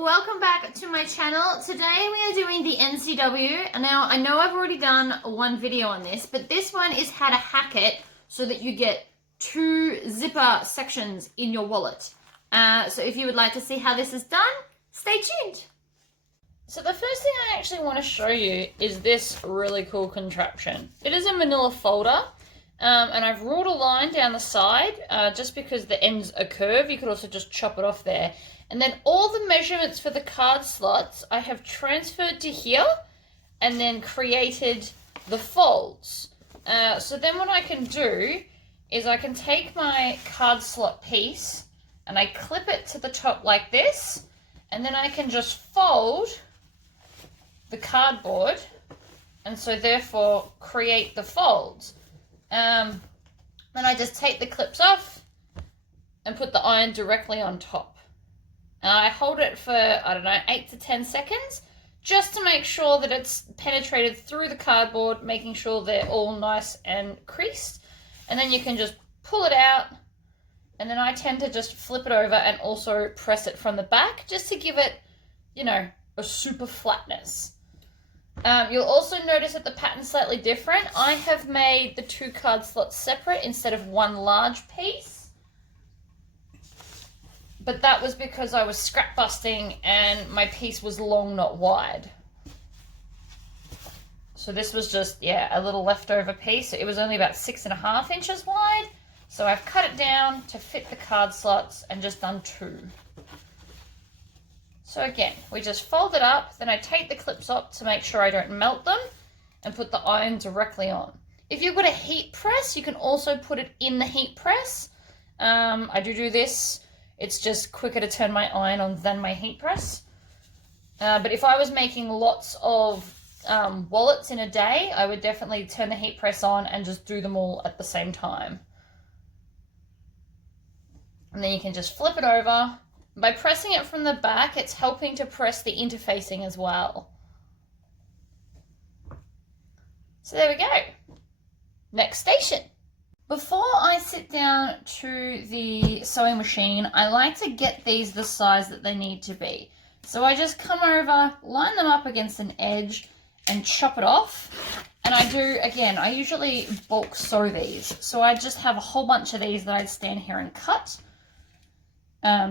welcome back to my channel. Today we are doing the NCW. And now I know I've already done one video on this, but this one is how to hack it so that you get 2 zipper sections in your wallet. So if you would like to see how this is done, stay tuned. So the first thing I actually want to show you is this really cool contraption. It is a manila folder. And I've ruled a line down the side just because the end's a curve. You could also just chop it off there. And then all the measurements for the card slots I have transferred to here and then created the folds. So then what I can do is I can take my card slot piece and I clip it to the top like this, and then I can just fold the cardboard and so therefore create the folds. Then I just take the clips off and put the iron directly on top. And I hold it for, I don't know, 8 to 10 seconds, just to make sure that it's penetrated through the cardboard, making sure they're all nice and creased. And then you can just pull it out, and then I tend to just flip it over and also press it from the back, just to give it, you know, a super flatness. You'll also notice that the pattern's slightly different. I have made the 2 card slots separate instead of one large piece. But that was because I was scrap busting and my piece was long, not wide. So this was just, yeah, a little leftover piece. It was only about 6.5 inches wide. So I've cut it down to fit the card slots and just done 2. So again, we just fold it up, then I take the clips off to make sure I don't melt them and put the iron directly on. If you've got a heat press, you can also put it in the heat press. I do this. It's just quicker to turn my iron on than my heat press. But if I was making lots of wallets in a day, I would definitely turn the heat press on and just do them all at the same time. And then you can just flip it over. By pressing it from the back, it's helping to press the interfacing as well. So there we go. Next station. Before I sit down to the sewing machine, I like to get these the size that they need to be. So I just come over, line them up against an edge and chop it off. And I do, again, I usually bulk sew these. So I just have a whole bunch of these that I'd stand here and cut.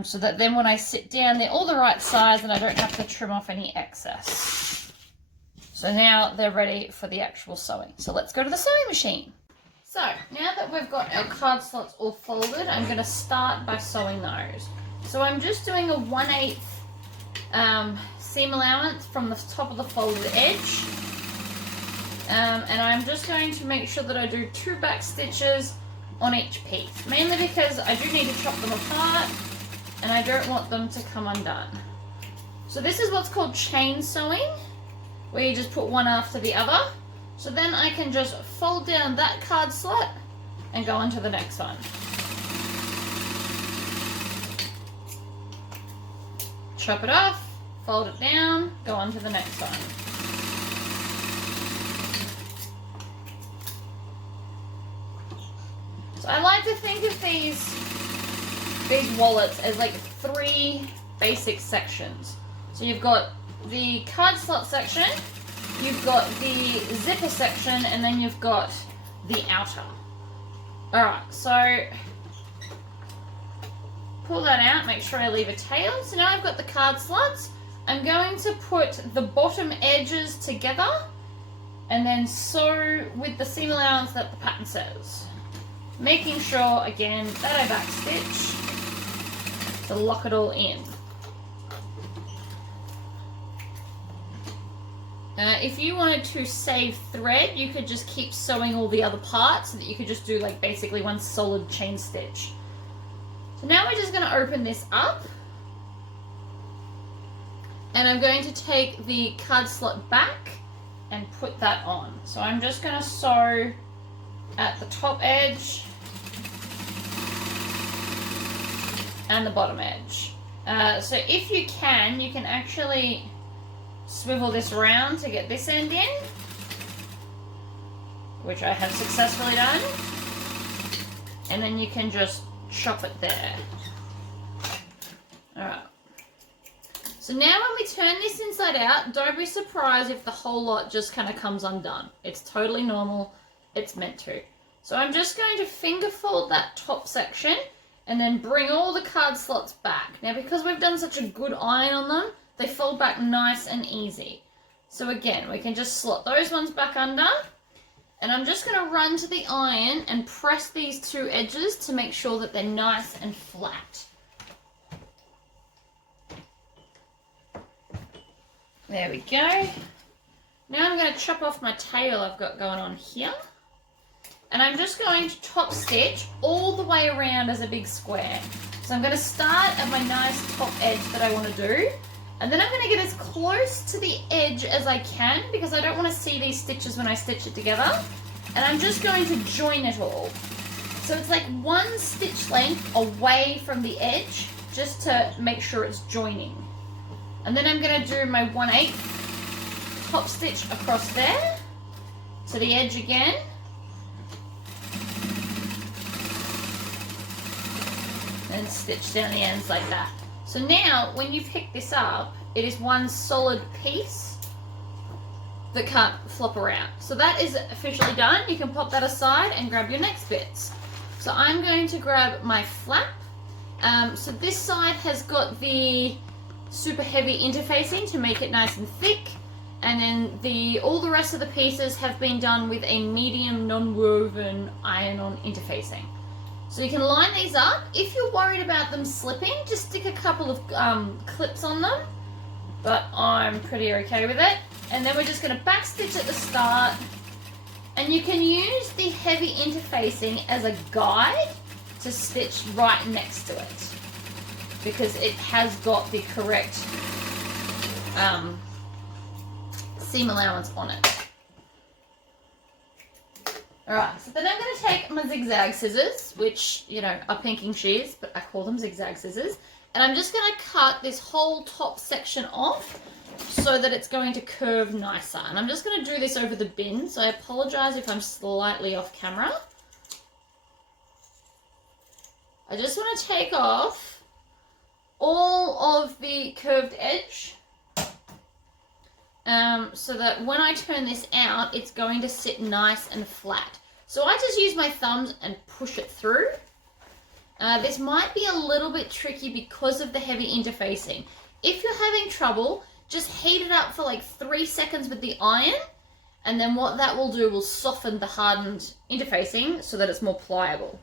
So that then when I sit down, they're all the right size and I don't have to trim off any excess. So now they're ready for the actual sewing. So let's go to the sewing machine. So now that we've got our card slots all folded, I'm going to start by sewing those. So I'm just doing a 1/8 seam allowance from the top of the folded edge. And I'm just going to make sure that I do 2 back stitches on each piece, mainly because I do need to chop them apart and I don't want them to come undone. So this is what's called chain sewing, where you just put one after the other. So then I can just fold down that card slot and go on to the next one. Chop it off, fold it down, go on to the next one. So I like to think of these wallets as like 3 basic sections. So you've got the card slot section, you've got the zipper section, and then you've got the outer. Alright, so pull that out, make sure I leave a tail. So now I've got the card slots. I'm going to put the bottom edges together and then sew with the seam allowance that the pattern says. Making sure, again, that I backstitch to lock it all in. If you wanted to save thread, you could just keep sewing all the other parts so that you could just do like basically one solid chain stitch. So now we're just going to open this up. And I'm going to take the card slot back and put that on. So I'm just going to sew at the top edge and the bottom edge. So if you can actually swivel this around to get this end in, which I have successfully done, and then you can just chop it there. Alright. So So now when we turn this inside out, don't be surprised if the whole lot just kind of comes undone. It's totally normal. It's meant to. So I'm just going to finger fold that top section and then bring all the card slots back. Now because we've done such a good iron on them, they fold back nice and easy. So again, we can just slot those ones back under. And I'm just going to run to the iron and press these two edges to make sure that they're nice and flat. There we go. Now I'm going to chop off my tail I've got going on here. And I'm just going to top stitch all the way around as a big square. So I'm going to start at my nice top edge that I want to do. And then I'm going to get as close to the edge as I can because I don't want to see these stitches when I stitch it together. And I'm just going to join it all. So it's like one stitch length away from the edge just to make sure it's joining. And then I'm going to do my 1/8 top stitch across there to the edge again. And stitch down the ends like that. So now when you pick this up, it is one solid piece that can't flop around. So that is officially done. You can pop that aside and grab your next bits. So I'm going to grab my flap. So this side has got the super heavy interfacing to make it nice and thick, and then all the rest of the pieces have been done with a medium non-woven iron-on interfacing. So you can line these up. If you're worried about them slipping, just stick a couple of clips on them, but I'm pretty okay with it. And then we're just going to backstitch at the start, and you can use the heavy interfacing as a guide to stitch right next to it, because it has got the correct seam allowance on it. Alright, so then I'm going to take my zigzag scissors, which, you know, are pinking shears, but I call them zigzag scissors, and I'm just going to cut this whole top section off so that it's going to curve nicer. And I'm just going to do this over the bin, so I apologise if I'm slightly off camera. I just want to take off all of the curved edge so that when I turn this out, it's going to sit nice and flat. So I just use my thumbs and push it through. This might be a little bit tricky because of the heavy interfacing. If you're having trouble, just heat it up for like 3 seconds with the iron, and then what that will do will soften the hardened interfacing so that it's more pliable.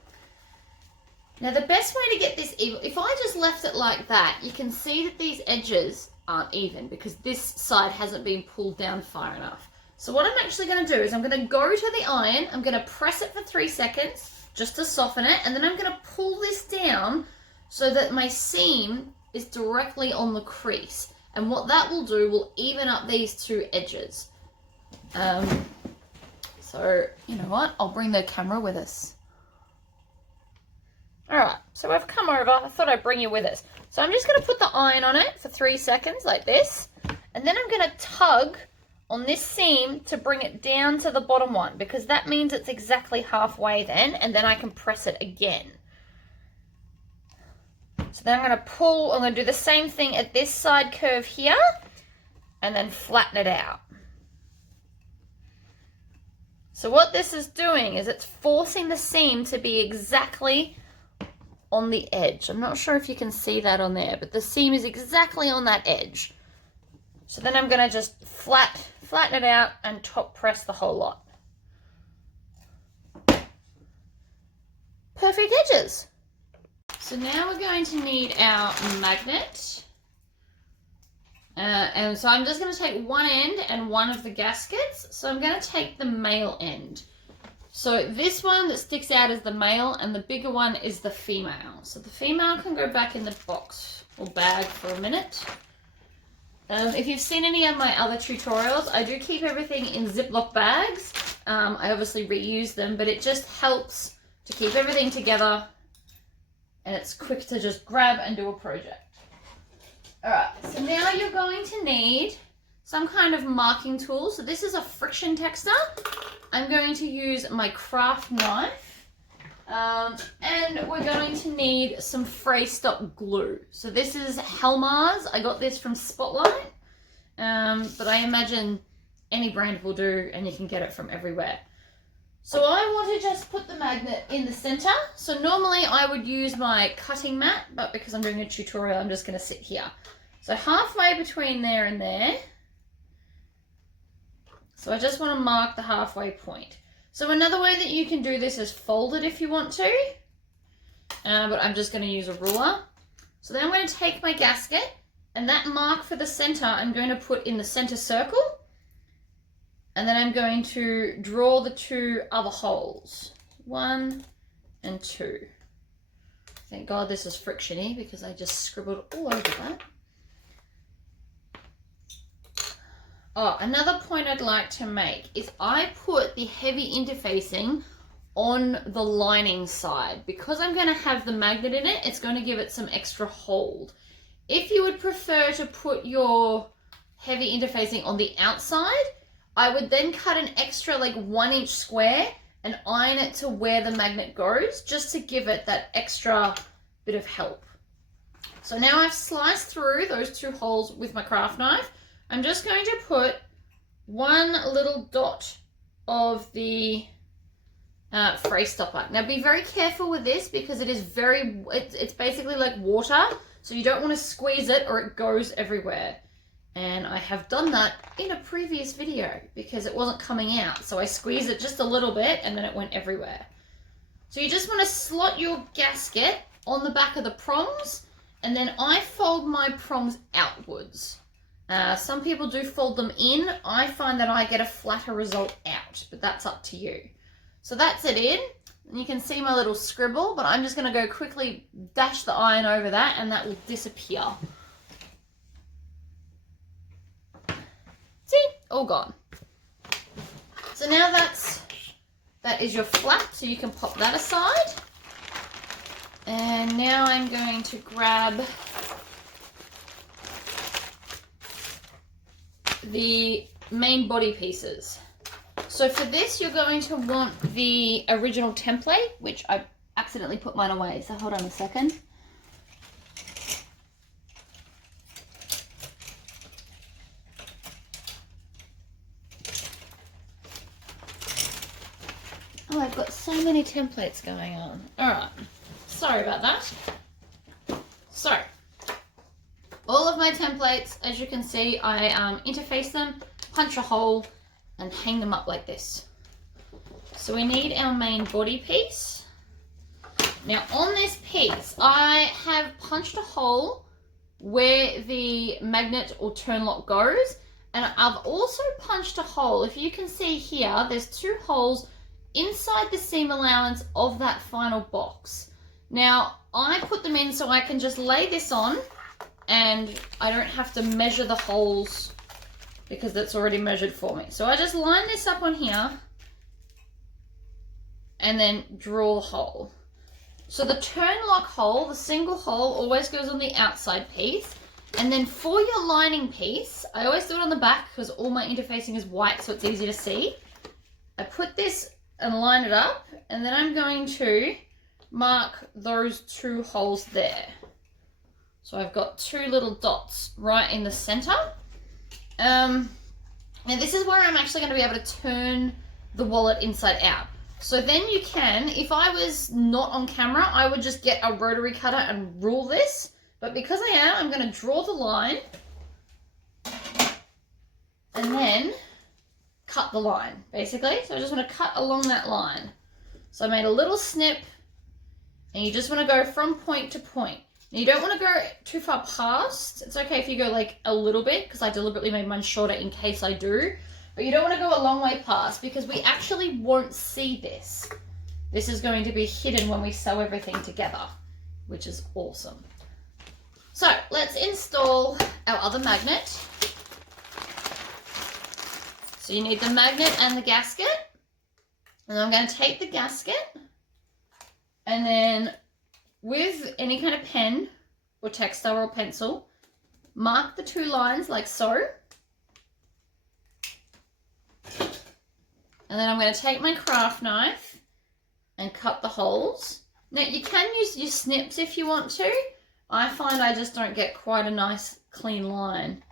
Now the best way to get this even, if I just left it like that, you can see that these edges aren't even because this side hasn't been pulled down far enough. So what I'm actually going to do is I'm going to go to the iron, I'm going to press it for 3 seconds just to soften it, and then I'm going to pull this down so that my seam is directly on the crease. And what that will do will even up these two edges. So, you know what? I'll bring the camera with us. Alright, so I've come over. I thought I'd bring you with us. So I'm just going to put the iron on it for 3 seconds like this. And then I'm going to tug on this seam to bring it down to the bottom one, because that means it's exactly halfway then, and then I can press it again. So then I'm going to pull, I'm going to do the same thing at this side curve here, and then flatten it out. So what this is doing is it's forcing the seam to be exactly on the edge. I'm not sure if you can see that on there, but the seam is exactly on that edge. So then I'm going to just flatten it out and top press the whole lot. Perfect edges. So now we're going to need our magnet. And so I'm just going to take one end and one of the gaskets. So I'm going to take the male end. So this one that sticks out is the male, and the bigger one is the female. So the female can go back in the box or bag for a minute. If you've seen any of my other tutorials, I do keep everything in Ziploc bags. I obviously reuse them, but it just helps to keep everything together, and it's quick to just grab and do a project. Alright, so now you're going to need some kind of marking tool. So this is a friction texter. I'm going to use my craft knife, And we're going to need some fray stop glue. So this is Helmar's. I got this from Spotlight, but I imagine any brand will do, and you can get it from everywhere. So I want to just put the magnet in the center. So normally I would use my cutting mat, but because I'm doing a tutorial, I'm just going to sit here. So halfway between there and there. So I just want to mark the halfway point. So another way that you can do this is fold it if you want to, but I'm just going to use a ruler. So then I'm going to take my gasket, and that mark for the center I'm going to put in the center circle. And then I'm going to draw the two other holes, 1 and 2. Thank God this is frictiony because I just scribbled all over that. Oh, another point I'd like to make is I put the heavy interfacing on the lining side. Because I'm going to have the magnet in it, it's going to give it some extra hold. If you would prefer to put your heavy interfacing on the outside, I would then cut an extra like 1-inch square and iron it to where the magnet goes, just to give it that extra bit of help. So now I've sliced through those 2 holes with my craft knife. I'm just going to put 1 little dot of the fray stopper. Now be very careful with this because it is it's basically like water, so you don't want to squeeze it or it goes everywhere. And I have done that in a previous video because it wasn't coming out. So I squeezed it just a little bit and then it went everywhere. So you just want to slot your gasket on the back of the prongs, and then I fold my prongs outwards. Some people do fold them in. I find that I get a flatter result out, but that's up to you. So that's it in. And you can see my little scribble, but I'm just going to go quickly dash the iron over that and that will disappear. See, all gone. So now that is your flap, so you can pop that aside. And now I'm going to grab the main body pieces. So for this, you're going to want the original template, which I accidentally put mine away. So hold on a second. Oh, I've got so many templates going on. All right, sorry about that. So, all of my templates, as you can see, I interface them, punch a hole, and hang them up like this. So we need our main body piece. Now on this piece, I have punched a hole where the magnet or turn lock goes, and I've also punched a hole. If you can see here, there's 2 holes inside the seam allowance of that final box. Now I put them in so I can just lay this on and I don't have to measure the holes because that's already measured for me. So I just line this up on here and then draw the hole. So the turn lock hole, the single hole, always goes on the outside piece. And then for your lining piece, I always do it on the back because all my interfacing is white so it's easy to see. I put this and line it up, and then I'm going to mark those 2 holes there. So I've got 2 little dots right in the center. Now this is where I'm actually going to be able to turn the wallet inside out. So then you can, if I was not on camera, I would just get a rotary cutter and rule this. But because I am, I'm going to draw the line and then cut the line, basically. So I just want to cut along that line. So I made a little snip, and you just want to go from point to point. Now you don't want to go too far past. It's okay if you go like a little bit, because I deliberately made mine shorter in case I do. But you don't want to go a long way past, because we actually won't see this. This is going to be hidden when we sew everything together, which is awesome. So let's install our other magnet. So you need the magnet and the gasket. And I'm going to take the gasket and then with any kind of pen or textile or pencil, mark the 2 lines like so. And then I'm going to take my craft knife and cut the holes. Now you can use your snips if you want to. I find I just don't get quite a nice clean line.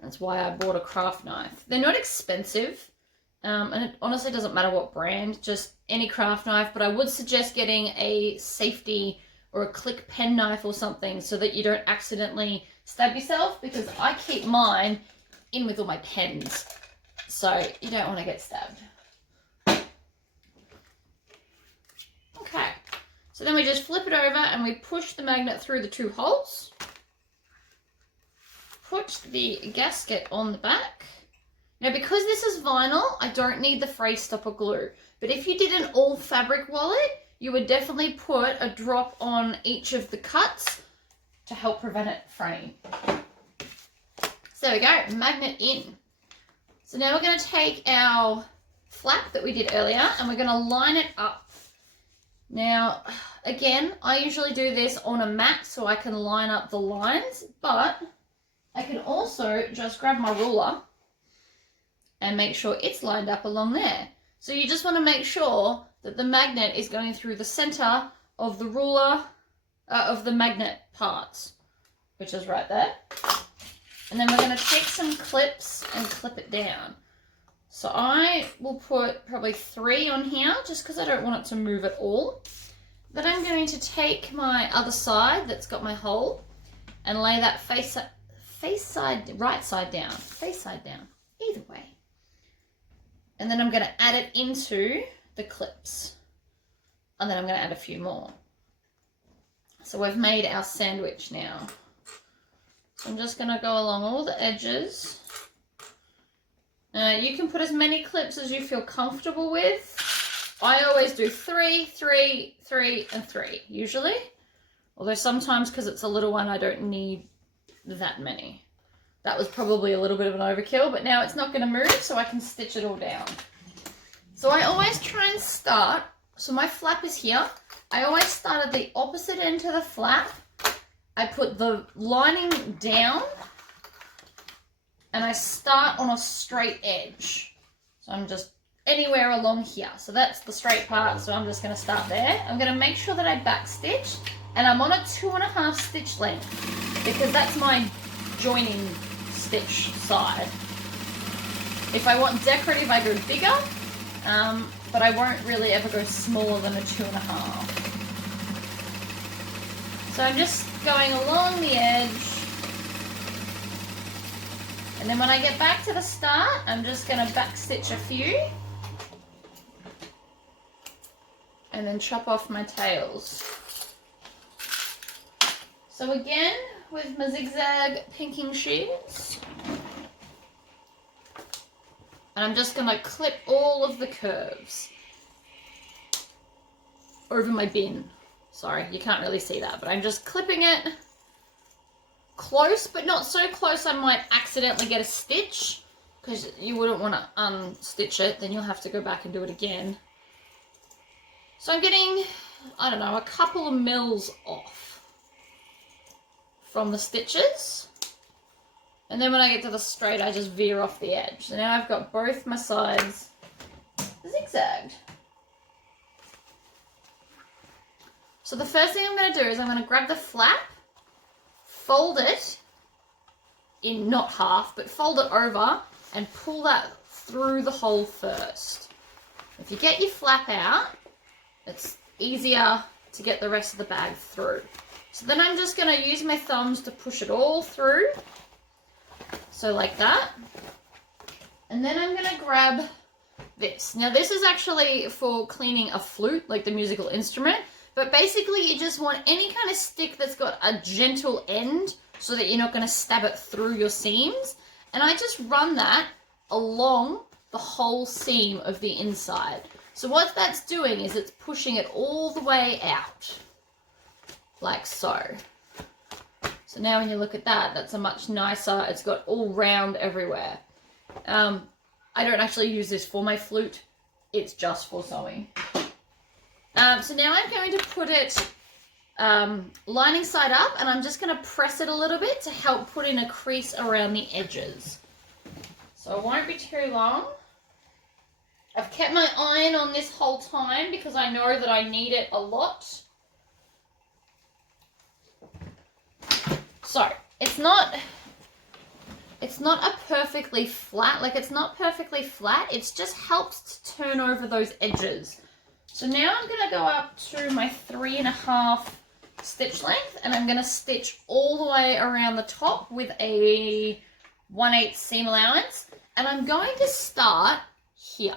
That's why I bought a craft knife. They're not expensive, and it honestly doesn't matter what brand, just any craft knife, but I would suggest getting a safety or a click pen knife or something so that you don't accidentally stab yourself, because I keep mine in with all my pens, so you don't want to get stabbed. Okay, so then we just flip it over and we push the magnet through the 2 holes. Put the gasket on the back. Now because this is vinyl, I don't need the fray stopper glue, but if you did an all fabric wallet, you would definitely put a drop on each of the cuts to help prevent it fraying. So there we go, magnet in. So now we're going to take our flap that we did earlier and we're going to line it up. Now, again, I usually do this on a mat so I can line up the lines, but I can also just grab my ruler and make sure it's lined up along there. So you just want to make sure that the magnet is going through the center of the ruler, of the magnet parts, which is right there. And then we're going to take some clips and clip it down. So I will put probably 3 on here just because I don't want it to move at all. Then I'm going to take my other side that's got my hole and lay that right side down, face side down, either way. And then I'm going to add it into the clips. And then I'm going to add a few more. So we've made our sandwich now. So I'm just going to go along all the edges. You can put as many clips as you feel comfortable with. I always do 3, 3, 3, and 3, usually. Although sometimes, because it's a little one, I don't need that many. That was probably a little bit of an overkill, but now it's not going to move, so I can stitch it all down. So I always try and start, so my flap is here. I always start at the opposite end to the flap. I put the lining down, and I start on a straight edge. So I'm just anywhere along here. So that's the straight part, so I'm just going to start there. I'm going to make sure that I back stitch, and I'm on a 2.5 stitch length, because that's my joining stitch side. If I want decorative, I go bigger, but I won't really ever go smaller than a 2.5. So I'm just going along the edge, and then when I get back to the start, I'm just going to back stitch a few, and then chop off my tails. So again, with my zigzag pinking shears, and I'm just going to clip all of the curves over my bin. Sorry, you can't really see that, but I'm just clipping it close, but not so close I might accidentally get a stitch, because you wouldn't want to unstitch it, then you'll have to go back and do it again. So I'm getting, I don't know, a couple of mils off from the stitches. And then when I get to the straight, I just veer off the edge. So now I've got both my sides zigzagged. So the first thing I'm going to do is I'm going to grab the flap, fold it in not half, but fold it over and pull that through the hole first. If you get your flap out, it's easier to get the rest of the bag through. So then I'm just going to use my thumbs to push it all through. So like that. And then I'm going to grab this. Now this is actually for cleaning a flute, like the musical instrument. But basically you just want any kind of stick that's got a gentle end so that you're not going to stab it through your seams. And I just run that along the whole seam of the inside. So what that's doing is it's pushing it all the way out. Like so. So now when you look at that, that's a much nicer, it's got all round everywhere. I don't actually use this for my flute. It's just for sewing. So now I'm going to put it lining side up, and I'm just going to press it a little bit to help put in a crease around the edges. So it won't be too long. I've kept my iron on this whole time because I know that I need it a lot. So, it's not a perfectly flat, like it's not perfectly flat, it just helps to turn over those edges. So now I'm going to go up to my 3.5 stitch length, and I'm going to stitch all the way around the top with a 1/8 seam allowance, and I'm going to start here,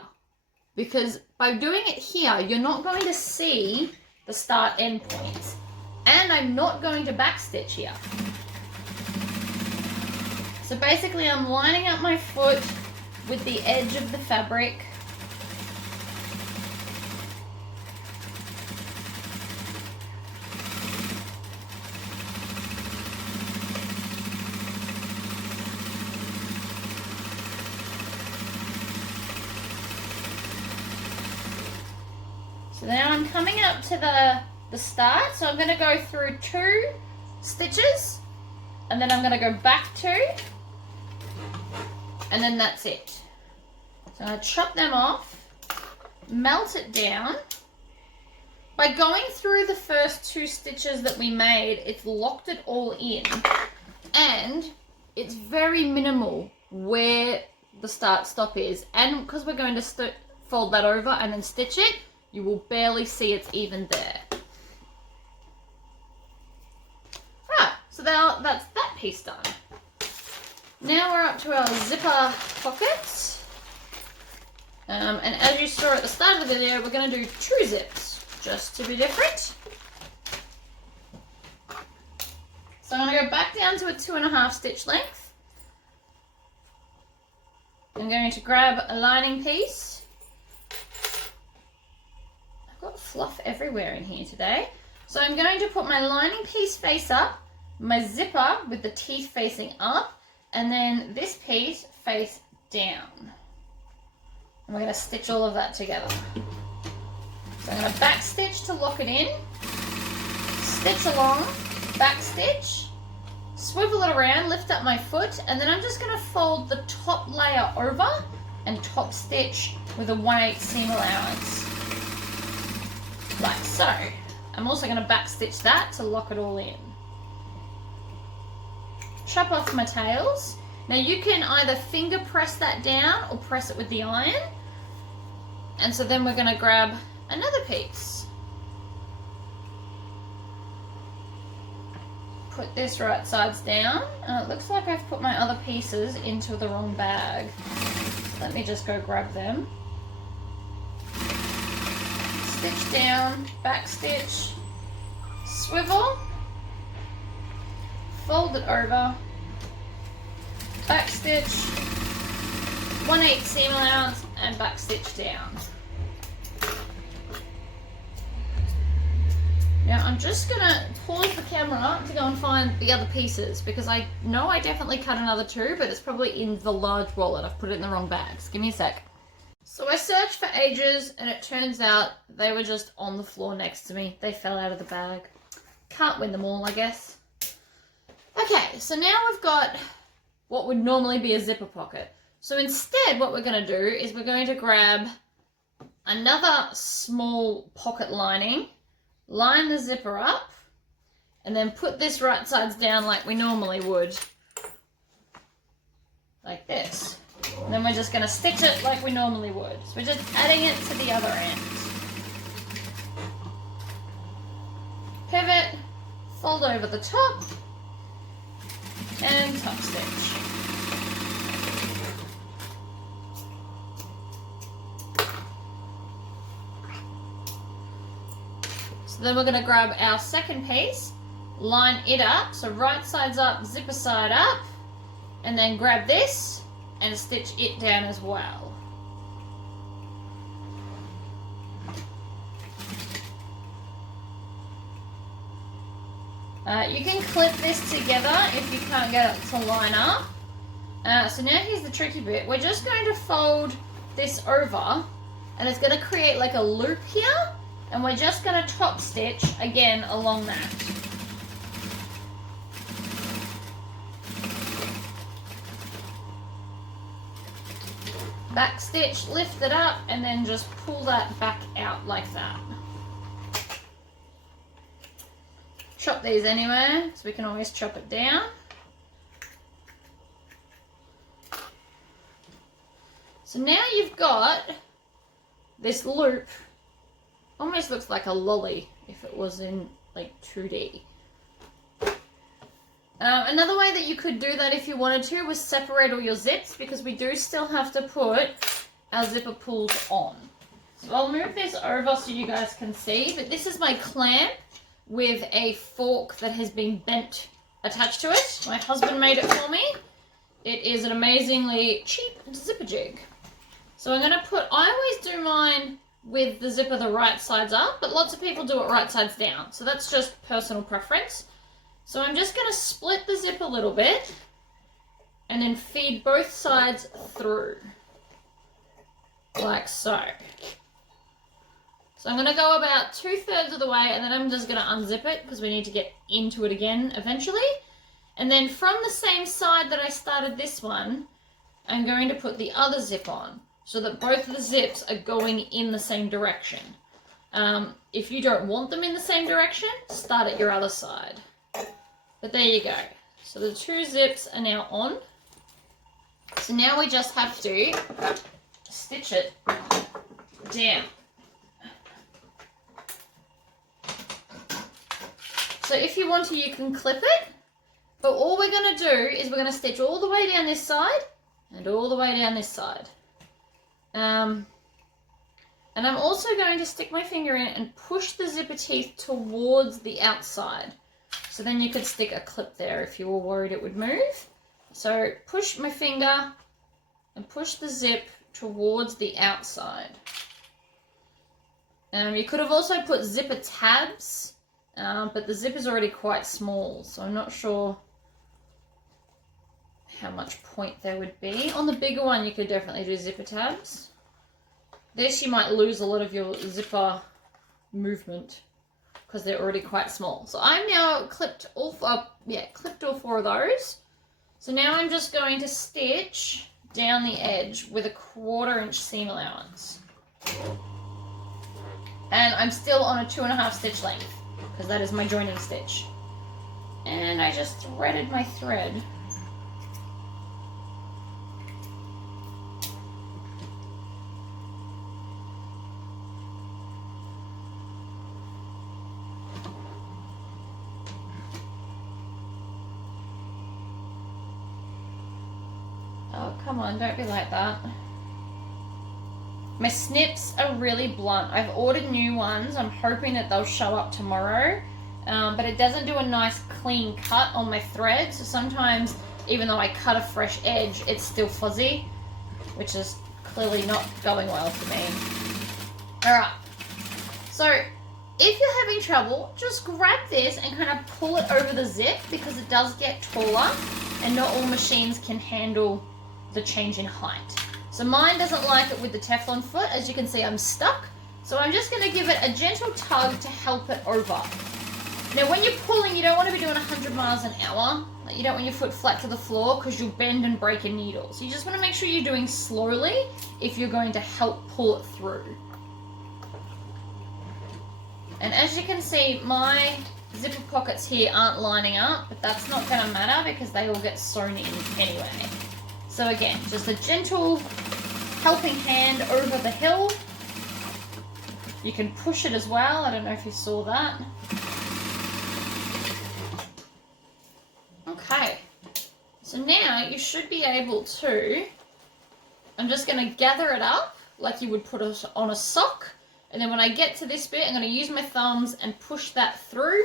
because by doing it here, you're not going to see the start end points, and I'm not going to backstitch here. So basically I'm lining up my foot with the edge of the fabric. So now I'm coming up to the start, so I'm going to go through 2 stitches, and then I'm going to go back 2, and then that's it. So I'm going to chop them off, melt it down. By going through the first 2 stitches that we made, it's locked it all in, and it's very minimal where the start stop is, and because we're going to fold that over and then stitch it, you will barely see it's even there. Right, so now that's that piece done. Now we're up to our zipper pockets. And as you saw at the start of the video, we're going to do 2 zips, just to be different. So I'm going to go back down to a 2.5 stitch length. I'm going to grab a lining piece. Got fluff everywhere in here today. So I'm going to put my lining piece face up, my zipper with the teeth facing up, and then this piece face down. And we're going to stitch all of that together. So I'm going to back stitch to lock it in, stitch along, back stitch, swivel it around, lift up my foot, and then I'm just going to fold the top layer over and top stitch with a 1/8 seam allowance. Like so. I'm also going to back stitch that to lock it all in. Chop off my tails. Now you can either finger press that down or press it with the iron. And so then we're going to grab another piece. Put this right sides down. And it looks like I've put my other pieces into the wrong bag. Let me just go grab them. Stitch down, back stitch, swivel, fold it over, back stitch, 1/8 seam allowance, and back stitch down. Now I'm just going to pause the camera to go and find the other pieces, because I know I definitely cut another 2, but it's probably in the large wallet. I've put it in the wrong bags. Give me a sec. So I searched for ages, and it turns out they were just on the floor next to me. They fell out of the bag. Can't win them all, I guess. Okay, so now we've got what would normally be a zipper pocket. So instead, what we're going to do is we're going to grab another small pocket lining, line the zipper up, and then put this right sides down like we normally would. Like this. And then we're just going to stitch it like we normally would. So we're just adding it to the other end. Pivot, fold over the top, and top stitch. So then we're going to grab our second piece, line it up, so right side's up, zipper side up, and then grab this and stitch it down as well. You can clip this together if you can't get it to line up. So now here's the tricky bit. We're just going to fold this over, and it's going to create like a loop here, and we're just going to top stitch again along that. back stitch, lift it up, and then just pull that back out like that. Chop these anywhere, so we can always chop it down. So now you've got this loop, almost looks like a lolly if it was in like 2D. Another way that you could do that if you wanted to was separate all your zips, because we do still have to put our zipper pulls on. So I'll move this over so you guys can see, but this is my clamp with a fork that has been bent attached to it. My husband made it for me. It is an amazingly cheap zipper jig. So I'm going to put, I always do mine with the zipper the right sides up, but lots of people do it right sides down. So that's just personal preference. So I'm just going to split the zip a little bit and then feed both sides through, like so. So I'm going to go about 2/3 of the way, and then I'm just going to unzip it because we need to get into it again eventually. And then from the same side that I started this one, I'm going to put the other zip on so that both of the zips are going in the same direction. If you don't want them in the same direction, start at your other side. But there you go. So the two zips are now on. So now we just have to stitch it down. So if you want to, you can clip it, but all we're going to do is we're going to stitch all the way down this side and all the way down this side. And I'm also going to stick my finger in and push the zipper teeth towards the outside. So then you could stick a clip there if you were worried it would move. So push my finger and push the zip towards the outside. You could have also put zipper tabs, but the zip is already quite small, so I'm not sure how much point there would be. On the bigger one, you could definitely do zipper tabs. This, you might lose a lot of your zipper movement because they're already quite small. So I'm now clipped all four of those. So now I'm just going to stitch down the edge with a 1/4 inch seam allowance. And I'm still on a 2.5 stitch length because that is my joining stitch. And I just threaded my thread. Oh, come on, don't be like that. My snips are really blunt. I've ordered new ones. I'm hoping that they'll show up tomorrow. But it doesn't do a nice clean cut on my thread. So sometimes, even though I cut a fresh edge, it's still fuzzy, which is clearly not going well for me. Alright. So if you're having trouble, just grab this and kind of pull it over the zip because it does get taller and not all machines can handle the change in height. So mine doesn't like it with the Teflon foot. As you can see, I'm stuck. So I'm just going to give it a gentle tug to help it over. Now when you're pulling, you don't want to be doing 100 miles an hour. Like, you don't want your foot flat to the floor because you'll bend and break a needle. So you just want to make sure you're doing slowly if you're going to help pull it through. And as you can see, my zipper pockets here aren't lining up, but that's not going to matter because they all get sewn in anyway. So again, just a gentle helping hand over the hill. You can push it as well. I don't know if you saw that. Okay. So now you should be able to, I'm just going to gather it up like you would put it on a sock. And then when I get to this bit, I'm going to use my thumbs and push that through.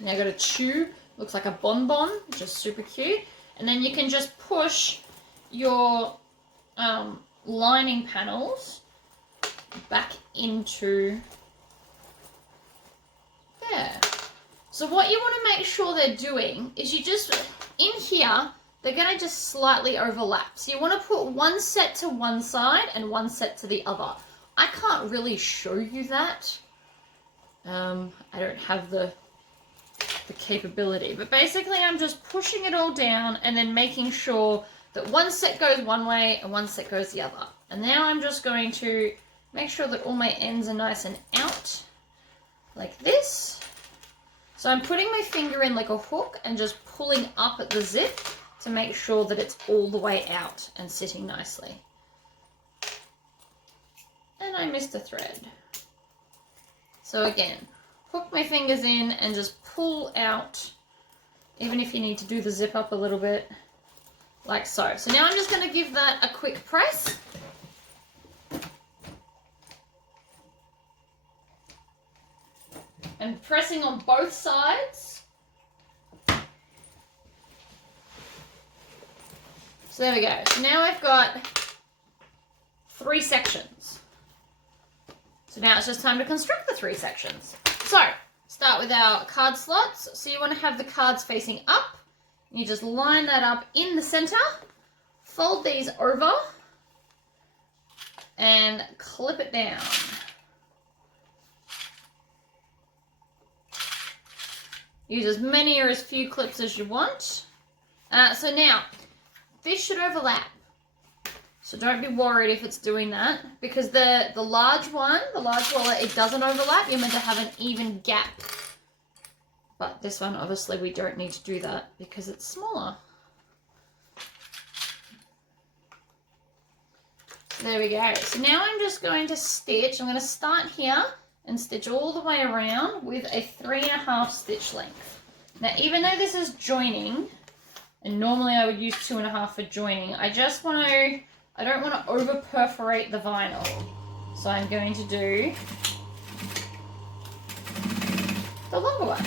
Now I've got a tube. Looks like a bonbon, which is super cute. And then you can just push your lining panels back into there. So what you want to make sure they're doing is you just, in here, they're going to just slightly overlap. So you want to put one set to one side and one set to the other. I can't really show you that. I don't have the the capability. But basically I'm just pushing it all down and then making sure that one set goes one way and one set goes the other. And now I'm just going to make sure that all my ends are nice and out, like this. So I'm putting my finger in like a hook and just pulling up at the zip to make sure that it's all the way out and sitting nicely. And I missed a thread. So again, hook my fingers in and just pull out, even if you need to do the zip up a little bit, like so. So now I'm just going to give that a quick press. And pressing on both sides. So there we go. So now I've got 3 sections. So now it's just time to construct the 3 sections. So start with our card slots. So you want to have the cards facing up. You just line that up in the center, fold these over, and clip it down. Use as many or as few clips as you want. So now, this should overlap. So don't be worried if it's doing that, because the large one, the large wallet, it doesn't overlap. You're meant to have an even gap. But this one, obviously, we don't need to do that because it's smaller. So there we go. So now I'm just going to stitch. I'm going to start here and stitch all the way around with a 3.5 stitch length. Now, even though this is joining, and normally I would use 2.5 for joining, I don't want to over perforate the vinyl. So I'm going to do the longer one.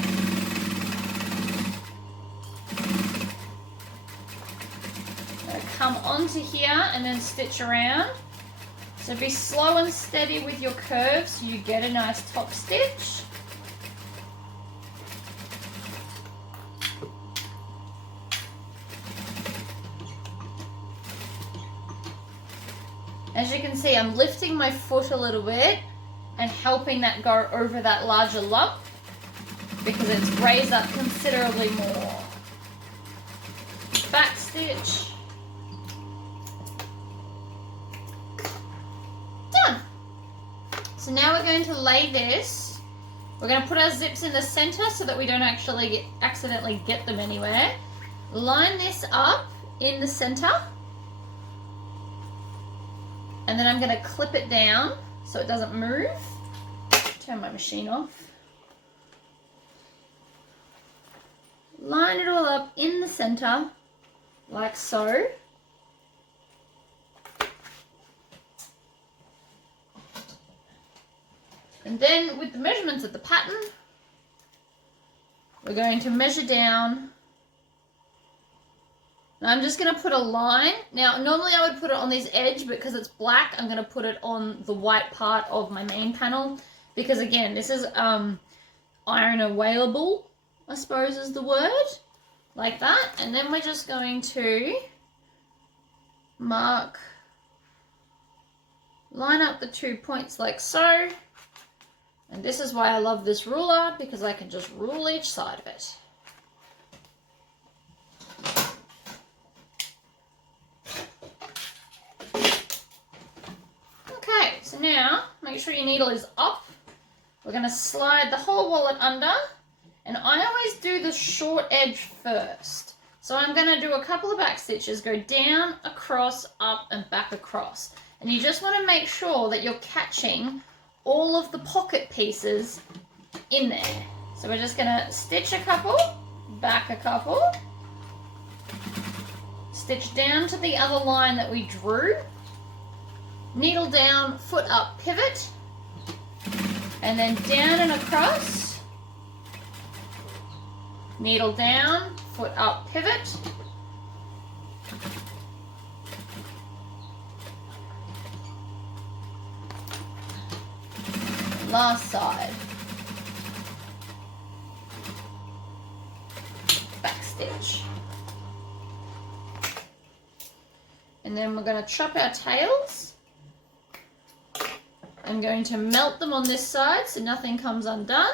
Come onto here and then stitch around. So be slow and steady with your curves so you get a nice top stitch. As you can see, I'm lifting my foot a little bit and helping that go over that larger lump because it's raised up considerably more. Back stitch. So now we're going to lay this. We're going to put our zips in the center so that we don't accidentally get them anywhere. Line this up in the center. And then I'm going to clip it down so it doesn't move. Turn my machine off. Line it all up in the center, like so. And then with the measurements of the pattern, we're going to measure down. Now I'm just going to put a line. Now normally I would put it on this edge, but because it's black, I'm going to put it on the white part of my main panel. Because again, this is iron awayable, I suppose is the word. Like that. And then we're just going to line up the 2 points like so. And this is why I love this ruler, because I can just rule each side of it. Okay, so now make sure your needle is up. We're going to slide the whole wallet under, and I always do the short edge first. So I'm going to do a couple of back stitches, go down, across, up, and back across. And you just want to make sure that you're catching all of the pocket pieces in there. So we're just going to stitch a couple, back a couple, stitch down to the other line that we drew, needle down, foot up, pivot, and then down and across, needle down, foot up, pivot, last side, back stitch, and then we're going to chop our tails. I'm going to melt them on this side so nothing comes undone.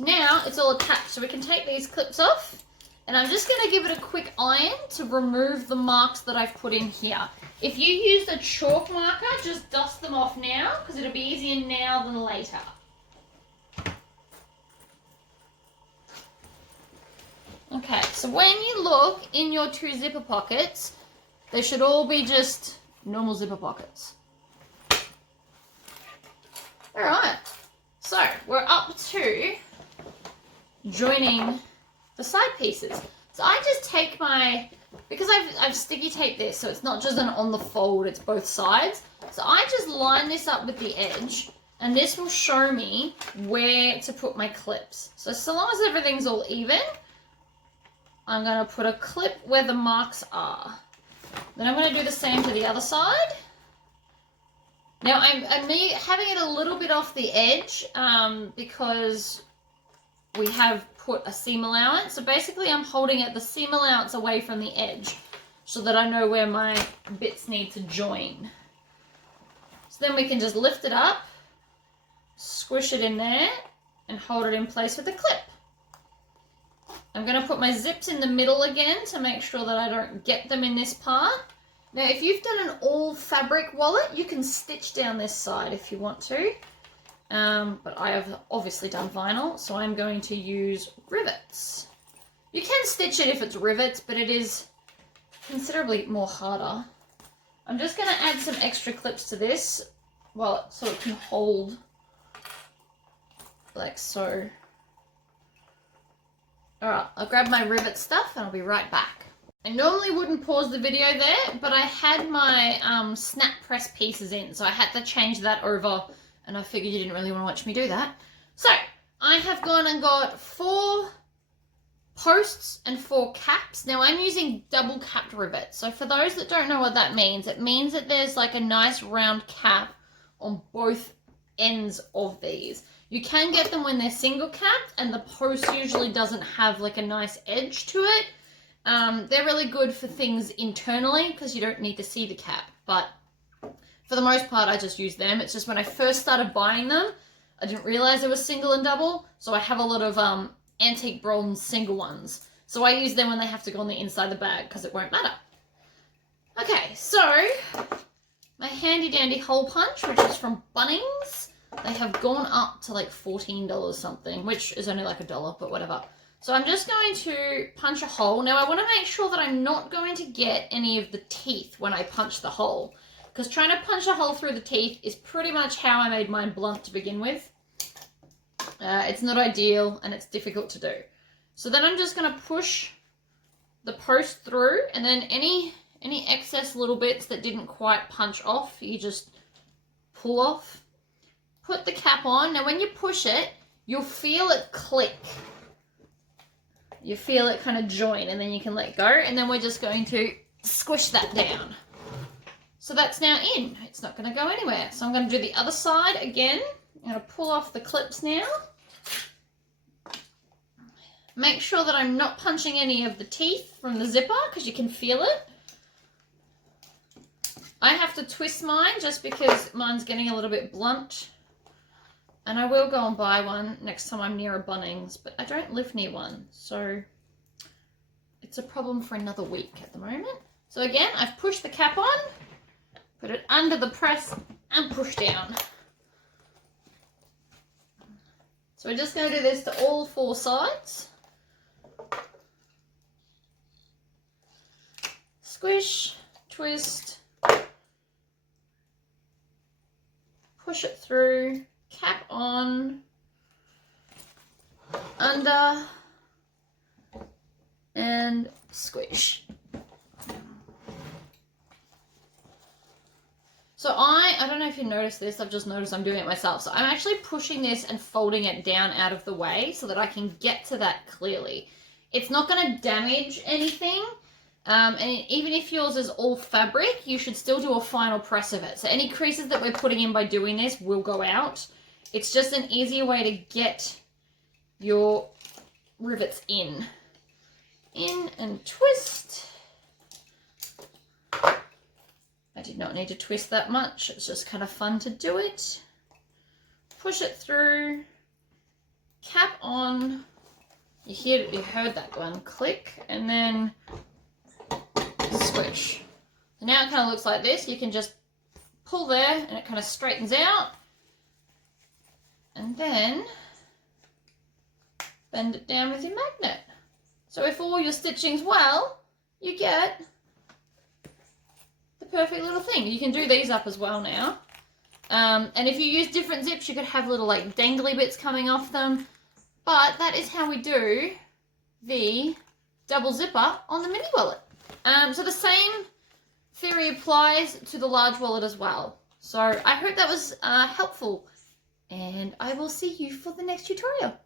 So now it's all attached, so we can take these clips off. And I'm just going to give it a quick iron to remove the marks that I've put in here. If you use a chalk marker, just dust them off now, because it'll be easier now than later. Okay, so when you look in your 2 zipper pockets, they should all be just normal zipper pockets. Alright, so we're up to joining the side pieces. So I just take because I've sticky taped this, so it's not just on the fold, it's both sides. So I just line this up with the edge, and this will show me where to put my clips. So long as everything's all even, I'm going to put a clip where the marks are. Then I'm going to do the same to the other side. Now I'm having it a little bit off the edge because we have put a seam allowance. So basically I'm holding the seam allowance away from the edge so that I know where my bits need to join. So then we can just lift it up, squish it in there, and hold it in place with a clip. I'm going to put my zips in the middle again to make sure that I don't get them in this part. Now, if you've done an all fabric wallet, you can stitch down this side if you want to. But I have obviously done vinyl, so I'm going to use rivets. You can stitch it if it's rivets, but it is considerably more harder. I'm just going to add some extra clips to this, so it can hold like so. Alright, I'll grab my rivet stuff and I'll be right back. I normally wouldn't pause the video there, but I had my snap press pieces in, so I had to change that over, and I figured you didn't really want to watch me do that. So, I have gone and got 4 posts and 4 caps. Now, I'm using double capped rivets, so for those that don't know what that means, it means that there's like a nice round cap on both ends of these. You can get them when they're single capped, and the post usually doesn't have like a nice edge to it. They're really good for things internally because you don't need to see the cap, but for the most part I just use them. It's just when I first started buying them, I didn't realize there was single and double, so I have a lot of antique bronze single ones. So I use them when they have to go on the inside of the bag because it won't matter. Okay, so my handy dandy hole punch, which is from Bunnings, they have gone up to like $14 something, which is only like $1, but whatever. So I'm just going to punch a hole. Now I want to make sure that I'm not going to get any of the teeth when I punch the hole, because trying to punch a hole through the teeth is pretty much how I made mine blunt to begin with. It's not ideal and it's difficult to do. So then I'm just going to push the post through, and then any excess little bits that didn't quite punch off, you just pull off. Put the cap on. Now when you push it, you'll feel it click. You feel it kind of join, and then you can let go, and then we're just going to squish that down. So that's now in. It's not going to go anywhere. So I'm going to do the other side again. I'm going to pull off the clips now. Make sure that I'm not punching any of the teeth from the zipper because you can feel it. I have to twist mine just because mine's getting a little bit blunt. And I will go and buy one next time I'm near a Bunnings, but I don't live near one, so it's a problem for another week at the moment. So again, I've pushed the cap on, put it under the press, and push down. So we're just going to do this to all 4 sides. Squish, twist, push it through, cap on, under, and squish. So I don't know if you noticed this, I've just noticed I'm doing it myself. So I'm actually pushing this and folding it down out of the way so that I can get to that clearly. It's not going to damage anything. And even if yours is all fabric, you should still do a final press of it. So any creases that we're putting in by doing this will go out. It's just an easier way to get your rivets in. In and twist. I did not need to twist that much. It's just kind of fun to do it. Push it through. cap on, you heard that one click, and then squish. So now it kind of looks like this. You can just pull there and it kind of straightens out. And then bend it down with your magnet. So if all your stitching's well, you get the perfect little thing. You can do these up as well now. And if you use different zips, you could have little like dangly bits coming off them. But that is how we do the double zipper on the mini wallet. So the same theory applies to the large wallet as well. So I hope that was helpful, and I will see you for the next tutorial.